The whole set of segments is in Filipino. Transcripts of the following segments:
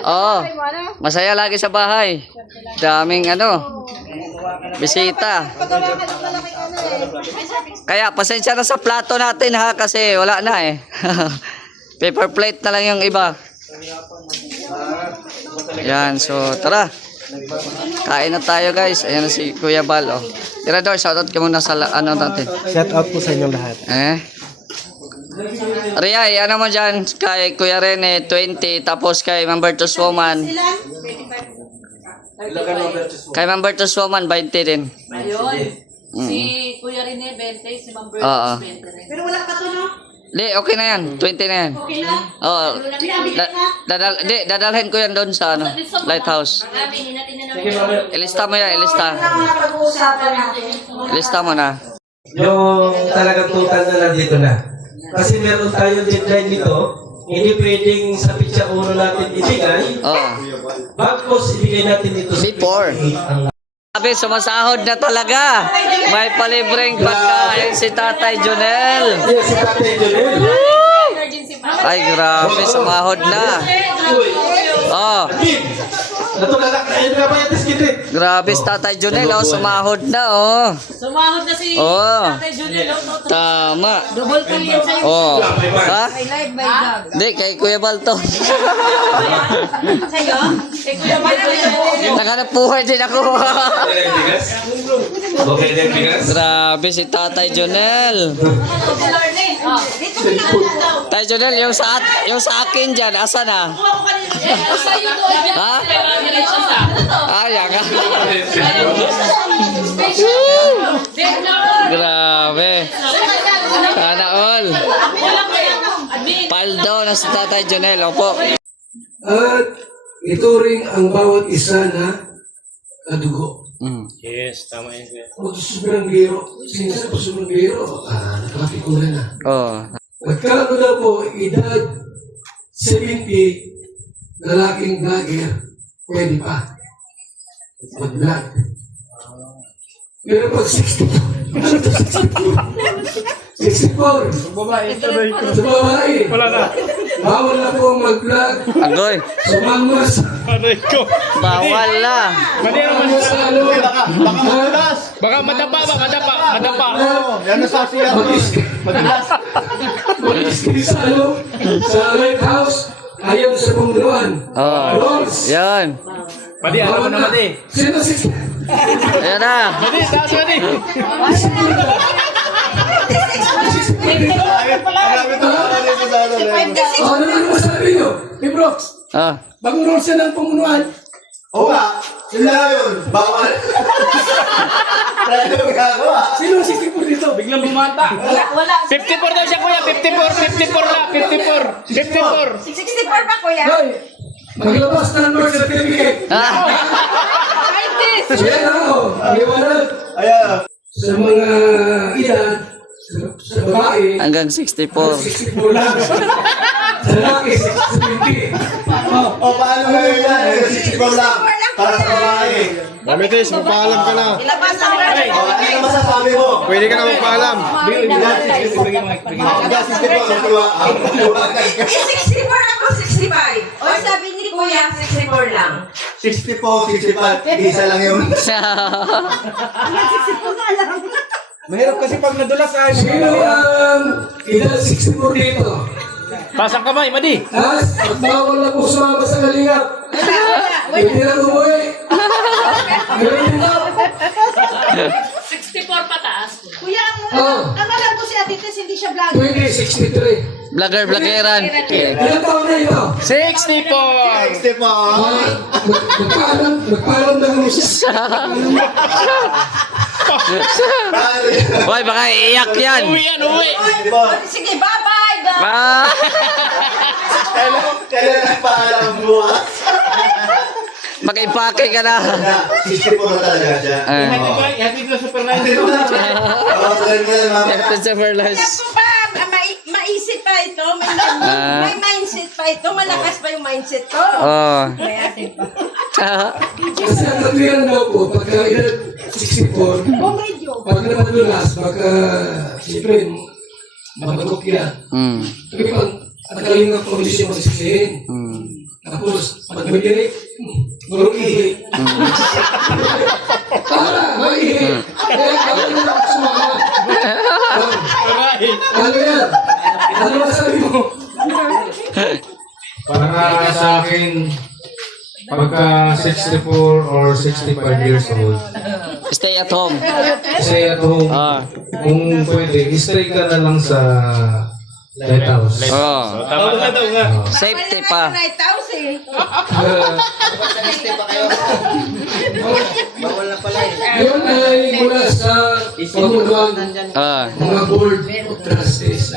Oo. Masaya lagi sa bahay. Daming bisita. Kaya pasensya na sa plato natin ha kasi wala na eh. Paper plate na lang yung iba. Yan, so tara. Kain na tayo guys. Ayan na si Kuya Bal. Oh. Tirador, shoutout ka muna sa natin. Shoutout po sa inyong lahat. Riay, ano mo dyan kay Kuya Rene, 20, tapos kay Mambertos Woman. Kay Mambertos Woman, 20 din. Ayun. Si Kuya Rene, 20, si Mambertos, Oo. 20 rin. Pero wala ka to, no? Di, okay na yan. 20 na yan. Okay na? Oo. Dadalhin ko yan doon sa lighthouse. Ilista mo yan, ilista. Napag-uusapan natin. Ilista mo na. Yung talagang total na nandito na. Kasi meron tayong deadline nito, hindi pwedeng sa pitsa uno natin ibigay. Oo. Bagkos ibigay natin ito sa Before. Sabi, sumasahod na talaga. May palibreng pagkain si Tatay Jonel. Yes, si Tatay Jonel. Ay, grabe, sumahod na. Oh, Natulala ka na ba yung tiskitrit? grabe si Tatay Jonel, oh, sumahod na, oh. Sumahod na si Oh. Tatay Junel. Tama. Double kill yan sa'yo. Oh. Ha? Live by vlog. Hindi, kay Kuya Balto. Sa'yo? Eh, Kuya Balto. Naghanap buhay din ako. Okay, then bigas. Grabe si Tatay Jonel. Popular na eh. Oh. Dito ka na daw. Tatay Jonel, yung sa akin dyan, asa na? Eh, sa'yo doon. Ha? Diretso sa. Ayan ka. Grabe. Sana all. Paldo na si Tatay Jonel. Opo. At ito rin ang bawat isa na dugo. Yes, tama yun. Kung sobrang biro, sinasa po sobrang biro, nakapikulan na. Oh. Pagkano daw po, edad 70, lalaking vlogger, pwede pa. Mag-vlog. Pero pag 64, ano to 64? 64. Sa babae. Wala na. Bawal na po mag-vlog. Agoy. Sumangmas. Bawal na. Sa ano? Baka madapa. Yan na sa siya. Mag-iskri sa ano? Sa lighthouse. Ayaw sa pumunuan. Oh. Lords. Yan. Madi, alam mo na Madi. Sino si... Ayan na. Madi, taas Madi. Ano naman masabi nyo? Hey bro, Ah. bagong rules yan ang pumunuan. Oo nga, sila yun, bawal. Wala yung gagawa. Sino ang 64 dito? Biglang bumata. Wala. 54 daw siya kuya, 54 na, 54. 64 pa, kuya? Hoy, maglabas na ng birth certificate. Ah. Yan ako, liwanag. Ayan. Sa mga edad, sa babae, Hanggang 64. 64 lang. Sa lalaki, 70. O, paano mo yun yan? 64 lang. Para sa babae. Mamitis, magpaalam ka na. Ilabas ang birth O, ano certificate. yung masasabi mo? Pwede ka na magpaalam. Hanggang 64, maliwanag ka. 64 ako, 65. O, sabi ni kuya, 64 lang. 64, 65, isa lang yun. Mahirap kasi pag nadulas ay. Sino ang edad 64 dito? Pasang kamay, Madi. Tapos, bawal na po sumama sa kalingap. Hindi na umuwi. Ganun na. 64 pataas. Kuya, Oh. ang alam ko si Ate Tess, hindi siya vlogger. 2063. Vlogger-vloggeran. Ilan taon na ito? 64. 64. Magpaalam na kami siya. Paano yun? Hoy, baka iiyak yan. Uwi. Sige, bye-bye. Ah. Kailan nagpaalam bukas? Mag-impake ka na. Na, 64 na talaga siya. Hatid na supervisor. Oo, ganun mamaya. Ito sa Fairlights. Alam ko ba, maisip pa ito, may mindset pa ito, malakas pa yung mindset ko. Oh. May atin pa. Kasi ang katwiran daw po, pagka edad 64, pag napadulas, pagka, siyempre, mabatok yan. Hmm. Tapi pag ang kalingap kondisyon mo sisihin, Hmm. tapos, pag Mag-irik. Mag-irik. Para, mag-irik. Kaya kami na ako sumama. Ano yan? Ano masabi mo? Para sa akin, pagka 64 or 65 years old, Stay at home. stay at home. Ah. Kung pwede, stay ka na lang sa lighthouse. Oh. Tama ka daw nga. Safety pa. Yun ay mula sa pagmugang Ah. mga board of trustees.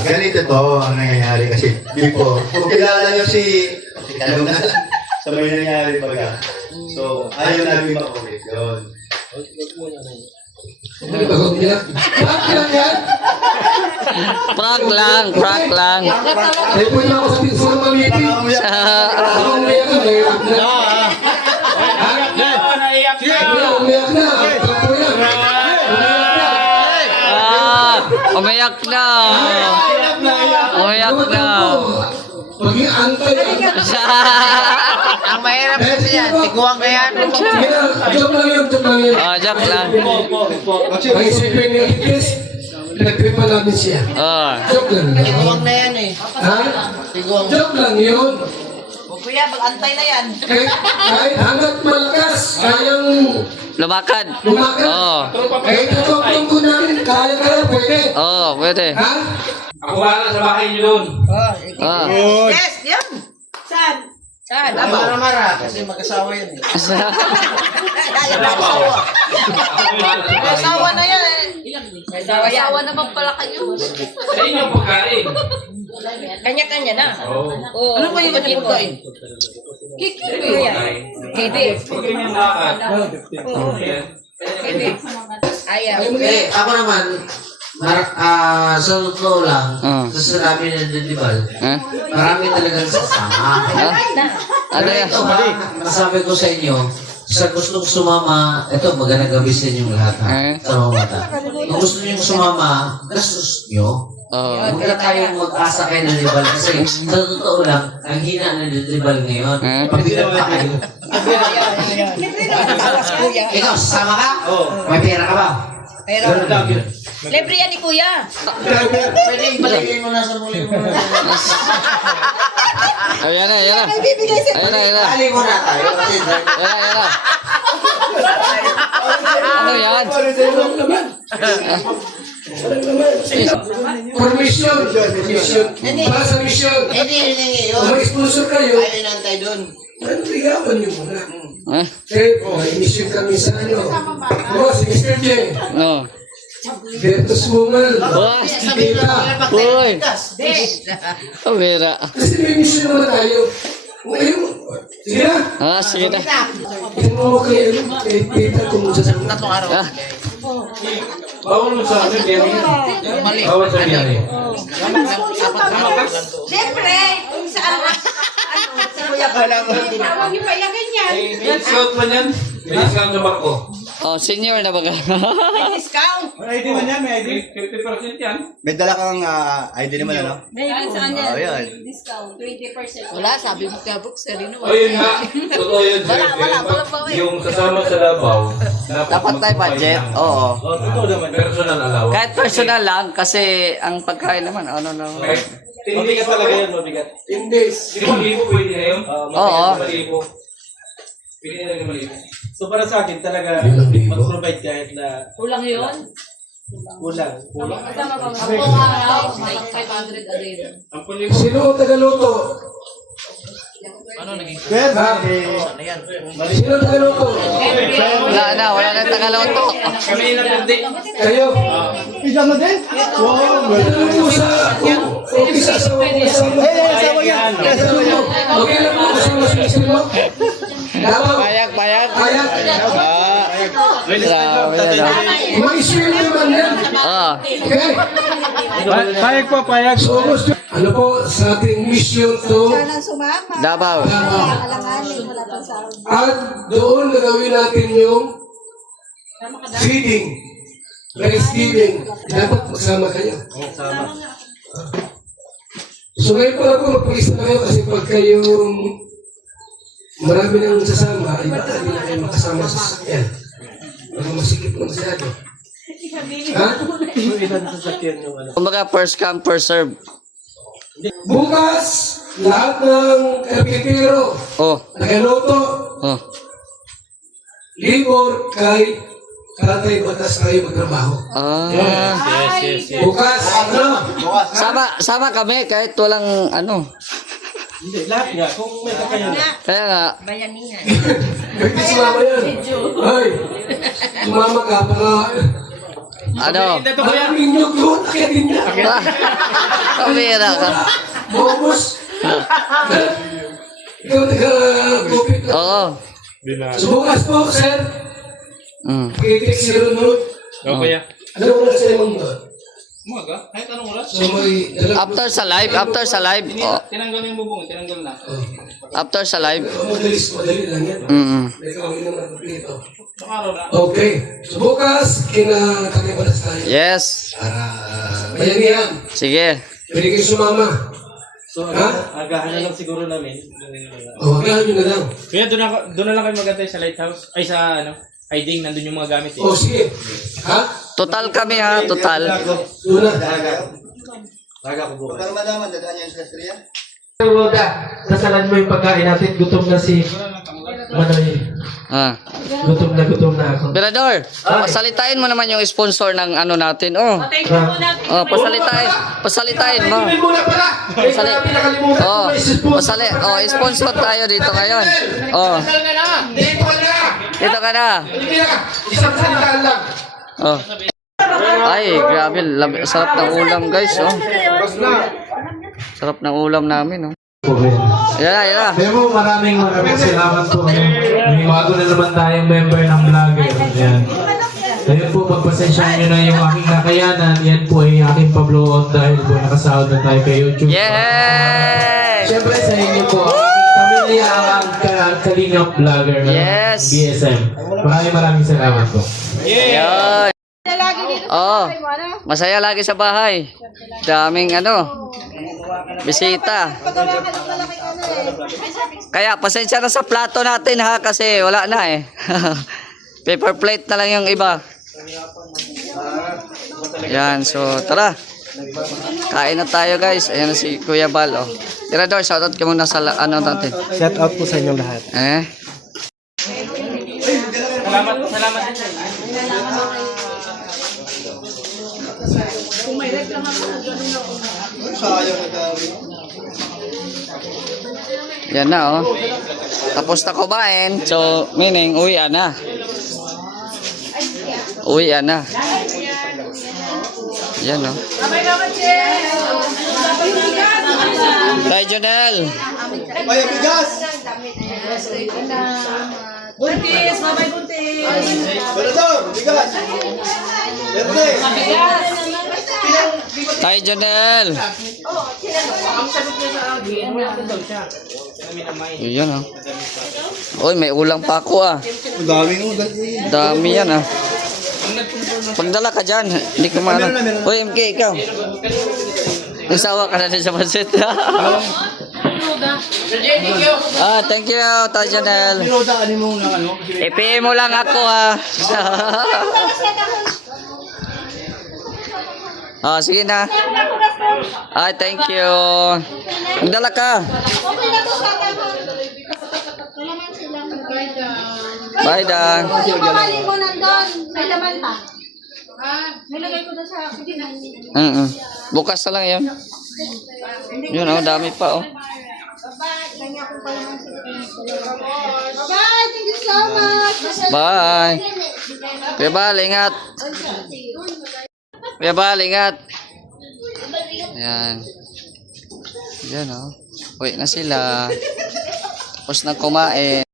Ganito to ang nangyayari kasi before. Kung kilala nyo si Kalungan, sa may nangyayari baga. So, ayaw namin makulit yun. Bakit lang yan? Prank lang, prank lang. Ay, pwede ako sa pinsura mamiti. Ako umiyak na, mahirap na. Naiyak na. Umiyak na. Ako yan. Umiyak na. Umiyak na. Maging antay. Ang mahirap kasi yan. Tiguang na yan. Joke lang yun, joke lang yun. Oh, joke lang. Ang isipin niya, Itis, pinagtripa namin siya. Oh. Joke lang. Tiguang na yan eh. Ha? Joke lang yun. Kuya, mag-antay na yan. Kahit hanggat malakas, kayang Lumakad. lumakad. Oh. Kahit natokong ko namin, kaya pwede. Oh, pwede. Ha? Ako wala sa bahay niyo doon. Ah. Yes, yan. Saan? Saan? Mara-mara. Kasi mag-asawa yan eh. Kaya na asawa. May asawa na yan eh. May asawa naman pala kayo. Sa inyo pagkain. Kanya-kanya na. Oo. Ano ba yung kanya pagkain? Kiki. Kiki. Pag ganyan lakad. Ayaw. Ako naman, sa totoo lang, sa sinabi ng Didibal, marami talagang sasama. Ano yan? Ito ba, nasabi ko sa inyo, sa gustong sumama, ito magandang gabi sa inyong lahat ha, sa mga mata. Kung gusto niyo sumama, gastos nyo. Oh. Huwag na tayong mag-asa kayo ng Didibal kasi sa totoo lang, ang hina ng Didibal ngayon, pabigat pa kayo. Ikaw, sasama ka? May pera ka ba? Pero, libre yan ni Kuya. Pwede ibalik mo na sa muli mo. Ayan na, ayan na. Ayan na, ayan na. Bali mo na tayo. Kasi Ayan na, ayan na. Ano yan? For mission. Mission. Para sa mission. hindi Kung may sponsor kayo, Ay, nantay doon. ano ligawan niyo muna? Eh? Okay, may mission kami sa ano. Oh, si Mr. J. No. Bertus Mungal. Oh. Kita. Uy. Kamera. Kasi may mission naman tayo. Ngayon, sige na. Ah, sige na. Tingnan mo kay Tita kung sasagot. Ah. Bawal mo sa akin, Biyahe. Bawal sa Biyahe. Siyempre, kung saan si Kuya Bal, hindi na huwag niyo payagan yan. May discount man yan. May discount sa Marco. Oh, senior na baga. May discount. May ID man yan, may ID. 50% yan. May dala kang ID naman, ano? Meron sa kanya. yan. Discount, 20%. Wala, sabi mo kaya Brooks, serino. O yun nga. Totoo yun, sir. Wala, Pag bawi. yung kasama sa Davao, Dapat tayo budget. Oo. Totoo naman. Personal allowance. Kahit personal lang kasi ang pagkain naman ano na. Mabigat talaga yun, mabigat. Indes. 5,000 pwede na yun. Oo. 5,000. Pwede na 5,000. So para sa akin talaga mag-provide kahit na Kulang yun? kulang. Ako nga, 500 a day. Ang pulibo. Sino ang tagaluto? Pwede. Sino ang tagaluto? Wala na tagaloto. Kami na pwede. Kayo. Pizza mo din? Wow. Ito po sa office asawa ko kasama. Sama yan. Okay lang po kasama sa mister mo? Dapat. Payag. Kaya. Grabe na. May swim naman yan. Ah. Okay. Payag po, payag. So, gusto. Ano po sa ating mission to Davao. at doon gagawin natin yung feeding, Thanksgiving. Dapat magsama kayo. So ngayon pala po, magpag-isa na kayo kasi pag kayong marami nang sasama, iba hindi na kayo makasama sa sasakyan. Baka masikip na masyado. Ha? Kumbaga, first come, first serve. Bukas, lahat ng karpintero, Oh, nagaloto, oh. libor kay Tatay Batas kayo magtrabaho. Ah, Bukas, ano? sama kami kahit walang ano. Hindi, lahat nga. Kung may kakayanan. Kaya nga, Bayanihan. Pwede sumama yan. Ay, sumama ka para ano, maraming nyug doon. Kaya din niya. kamera ka. Bobos. Ikaw nag-gupit na. Oo. So bukas po, sir. Kitik si Ronald. Go, kuya. Ano oras sa imong doon? Umaga? Kahit anong oras? So may dalag. After sa live, oh, Tinanggal yung bubong, tinanggal na. after sa live. Madali lang yan. May kawin naman ang dito. Araw na. Okay. So bukas, kinakalimutan tayo. Yes. Para bayanihan. Sige. Pwede kayo sumama. So, Ha? agahan na lang siguro namin. O, wagahan nyo na lang. Kuya, doon na lang kayo magantay sa lighthouse. Ay, sa ano, hiding, nandun yung mga gamit eh. O, sige. Ha? Total kami ha, total. Doon na. Raga ko bukas. Para malaman, dadaan niya sa Australia. Roda, nasalan mo yung pagkain natin. Gutom na si Manoy. Ah. Gutom na ako. Berador, pasalitain mo naman yung sponsor ng ano natin. Oh. Oh, pasalitain mo. Ay, muna pala. Ay, Pasali. marami nakalimutan. Oh, May sponsor. sponsor tayo dito ngayon. Oh, Dito ka na. dito ka na. Hindi ka. Isang salitaan lang. Oh. Ay, grabe, sarap ng ulam, guys, oh. Sarap ng ulam namin, oh. Yan na. Kaya po maraming salamat po. May bago na naman tayong member ng vlogger. Yan. Ayun po, pagpasensyahan nyo na yung aking nakayanan. Yan po ay aking pa-blow on dahil po nakasahod na tayo kay YouTube. Yay! Siyempre sa inyo po, ang aking pamilya ang Kalingap Vlogger ng Yes. BSM. Maraming salamat po. Yan. Oh, masaya lagi sa bahay. Daming ano, bisita. Kaya pasensya na sa plato natin ha, kasi wala na eh. Paper plate na lang yung iba. Yan, so tara. Kain na tayo guys. Ayan na si Kuya Bal. Oh. Tirador, shoutout ka muna sa ano natin. Shout out po sa inyong lahat. Eh? Salamat din sa inyo. Yan na oh. Tapos na kumain. So, meaning, uwian na. Uwian na. Yan oh. Tay Jonel. Ay, bigas! Buntis, babay buntis. Berador, bigas! Berde! Tay Jonel. Yan oh. Uy, may ulang pa ako ah. Ang daming mo. Dami yan ah. Pagdala ka dyan, hindi ko maano. Uy, MK, ikaw. Nagsawa ka na din sa pansit. Ah, thank you, Tay Jonel. I-PM mo lang ako ha. Ah, sige na. Ay, thank you. Magdala ka. Bye, Dan. Kumamali mo nandun. May laman pa. Nilagay ko na sa Bukas na lang yun. Yun, oh, dami pa, oh. Bye, thank you so much. Bye. Kuya Bal, ingat. Kuya Bal, ingat. Ayan. Ayan, oh. Uwi na sila. Tapos na kumain.